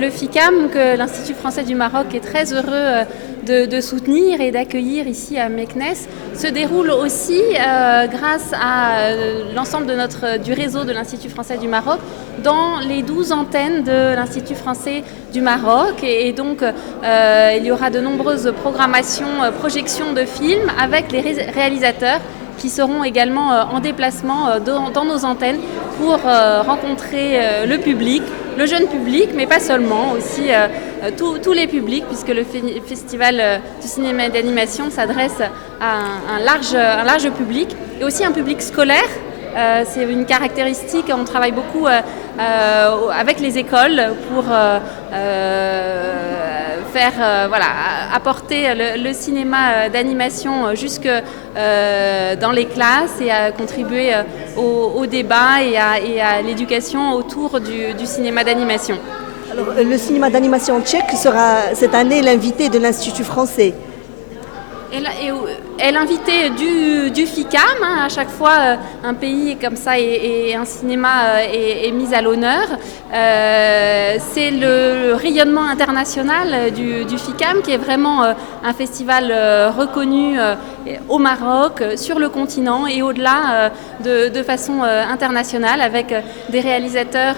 Le FICAM, que l'Institut français du Maroc est très heureux de soutenir et d'accueillir ici à Meknès, se déroule aussi grâce à l'ensemble du réseau de l'Institut français du Maroc dans les 12 antennes de l'Institut français du Maroc. Et donc, il y aura de nombreuses programmations, projections de films avec les réalisateurs qui seront également en déplacement dans nos antennes pour rencontrer le public, le jeune public, mais pas seulement, aussi tous les publics, puisque le festival du cinéma et d'animation s'adresse à un large public, et aussi un public scolaire. C'est une caractéristique, on travaille beaucoup avec les écoles pour apporter le cinéma d'animation jusque dans les classes et à contribuer au débat et à l'éducation autour du cinéma d'animation. Alors, le cinéma d'animation tchèque sera cette année l'invité de l'Institut français. Et l'invité du FICAM, à chaque fois un pays comme ça et un cinéma est mis à l'honneur. C'est le rayonnement international du FICAM qui est vraiment un festival reconnu au Maroc, sur le continent et au-delà de façon internationale, avec des réalisateurs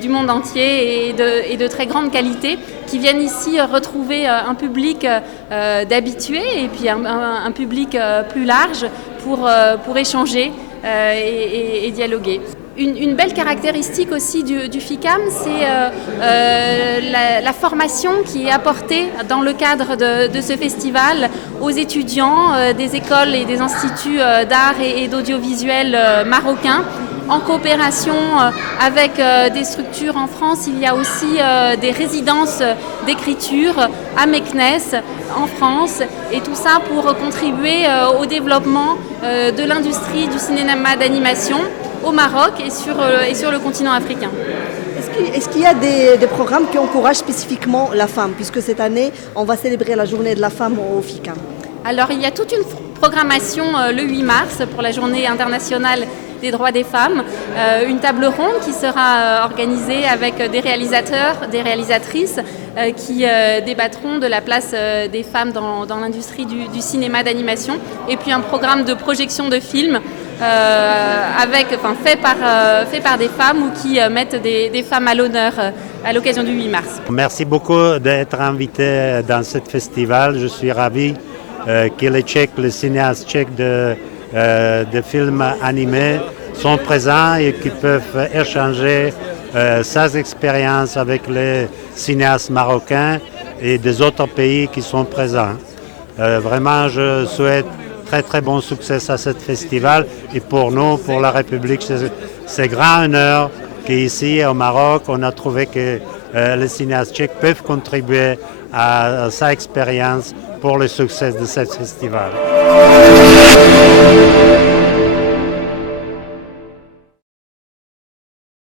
du monde entier et de très grande qualité qui viennent ici retrouver un public d'habitués et puis un public plus large pour échanger et dialoguer. Une belle caractéristique aussi du FICAM, c'est la formation qui est apportée dans le cadre de ce festival aux étudiants des écoles et des instituts d'art et d'audiovisuel marocains. En coopération avec des structures en France, il y a aussi des résidences d'écriture à Meknès, en France, et tout ça pour contribuer au développement de l'industrie du cinéma d'animation au Maroc et sur le continent africain. Est-ce qu'il y a des programmes qui encouragent spécifiquement la femme, puisque cette année, on va célébrer la journée de la femme au FICAM? Alors, il y a toute une programmation le 8 mars pour la journée internationale des droits des femmes, une table ronde qui sera organisée avec des réalisateurs, des réalisatrices qui débattront de la place des femmes dans l'industrie du cinéma d'animation, et puis un programme de projection de films fait par des femmes ou qui mettent des femmes à l'honneur à l'occasion du 8 mars. Merci beaucoup d'être invité dans ce festival. Je suis ravi que les cinéastes tchèques de films animés sont présents et qui peuvent échanger ces expériences avec les cinéastes marocains et des autres pays qui sont présents. Vraiment, je souhaite très très bon succès à ce festival, et pour nous, pour la République, c'est grand honneur qu'ici au Maroc, on a trouvé que les cinéastes tchèques peuvent contribuer à sa expérience pour le succès de ce festival.